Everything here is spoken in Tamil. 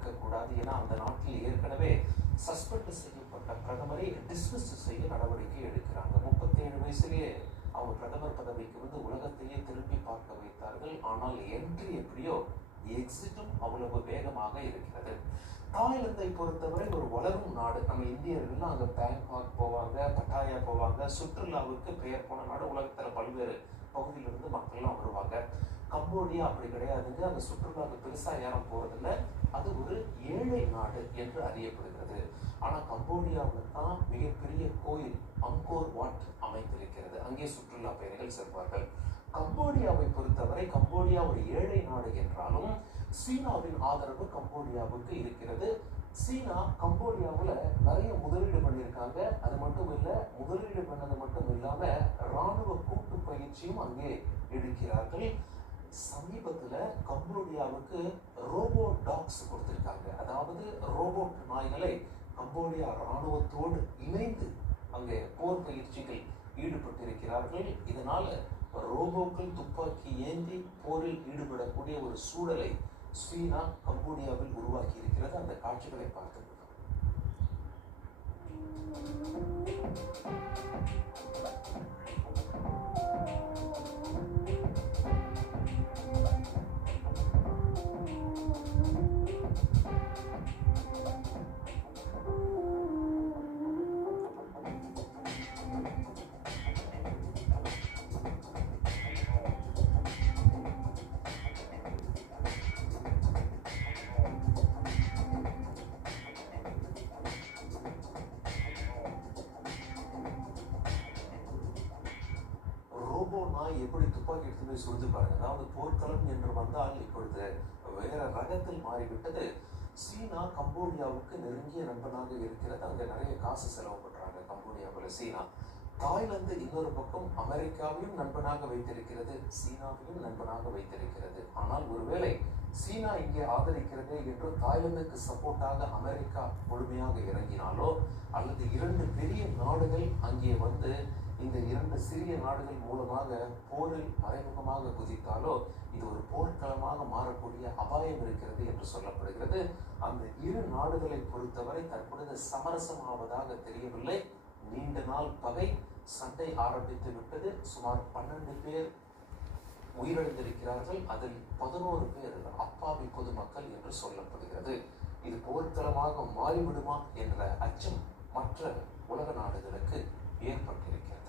இருக்கக்கூடாது. ஏன்னா அந்த நாட்டில் ஏற்கனவே சஸ்பெண்ட் செய்யப்பட்ட பிரதமரை டிஸ்மிஸ் செய்ய நடவடிக்கை எடுக்கிறாங்க. 37 வயசுலேயே அவங்க பிரதமர் பதவிக்கு வந்து உலகத்தையே திரும்பி பார்க்க வைத்தார்கள். ஆனால் என்ட்ரி எப்படியோ எக்ஸிட்டும் அவ்வளவு வேகமாக இருக்கிறது. தாய்லாந்தை பொறுத்தவரை ஒரு வளரும் நாடு. நம்ம இந்தியர்கள்லாம் அங்கே பேங்காக் போவாங்க, பட்டாயா போவாங்க, சுற்றுலாவுக்கு பெயர் போன நாடு. உலகத்தில் பல்வேறு பகுதியிலிருந்து மக்கள்லாம் வருவாங்க. கம்போடியா அப்படி கிடையாதுங்க. அங்கே சுற்றுலாவுக்கு பெருசாக யாரும் போகிறதில்ல. அது ஒரு ஏழை நாடு என்று அறியப்படுகிறது. ஆனால் கம்போடியாவில் தான் மிகப்பெரிய கோயில் அங்கோர் வாட் அமைந்திருக்கிறது. அங்கே சுற்றுலா பயணிகள் செல்வார்கள். கம்போடியாவை பொறுத்தவரை கம்போடியா ஒரு ஏழை நாடு என்றாலும் சீனாவின் ஆதரவு கம்போடியாவுக்கு இருக்கிறது. சீனா கம்போடியாவில் நிறைய முதலீடு பண்ணியிருக்காங்க. அது மட்டும் இல்லை, முதலீடு பண்ணது மட்டும் இல்லாம இராணுவ கூட்டு பயிற்சியும் அங்கே எடுக்கிறார்கள். சமீபத்துல கம்போடியாவுக்கு ரோபோ டாக்ஸ் கொடுத்திருக்காங்க. அதாவது ரோபோட் நாய்களை கம்போடியா இராணுவத்தோடு இணைந்து அங்கே போர் பயிற்சிகள் ஈடுபட்டிருக்கிறார்கள். இதனால ரோபோக்கள் துப்பாக்கி ஏந்தி போரில் ஈடுபடக்கூடிய ஒரு சூழலை சீனா கம்போடியாவில் உருவாக்கி இருக்கிறது. அந்த காட்சிகளை பார்த்து நாய் எப்படி துப்பாக்கி எடுத்து போய் சுடுது பாருங்க. அதாவது போர்க்களம் என்று வந்தால் இப்பொழுது வேற ரகத்தில் மாறிவிட்டது. சீனா கம்போடியாவுக்கு நெருங்கிய நண்பனாக இருக்கிறது. அங்க நிறைய காசு செலவு பண்றாங்க கம்போடியாவில் சீனா. தாய்லாந்து இன்னொரு பக்கம் அமெரிக்காவையும் நண்பனாக வைத்திருக்கிறது, சீனாவையும் நண்பனாக வைத்திருக்கிறது. ஆனால் ஒருவேளை சீனா இங்கே ஆதரிக்கிறது என்று தாய்லாந்துக்கு சப்போர்ட்டாக அமெரிக்கா முழுமையாக இறங்கினாலோ, அல்லது இரண்டு பெரிய நாடுகள் அங்கே வந்து இந்த இரண்டு சிறிய நாடுகள் மூலமாக போரில் மறைமுகமாக குதித்தாலோ, இது ஒரு போர்க்களமாக மாறக்கூடிய அபாயம் இருக்கிறது என்று சொல்லப்படுகிறது. அந்த இரு நாடுகளை பொறுத்தவரை தற்பொழுது சமரசமாவதாக தெரியவில்லை. நீண்ட நாள் பகை, சண்டை ஆரம்பித்து விட்டது. சுமார் 12 பேர் உயிரிழந்திருக்கிறார்கள். அதில் 11 பேர் அப்பாவி பொதுமக்கள் என்று சொல்லப்படுகிறது. இது போர்க்களமாக மாறிவிடுமா என்ற அச்சம் மற்ற உலக நாடுகளுக்கு ஏற்பட்டிருக்கிறது.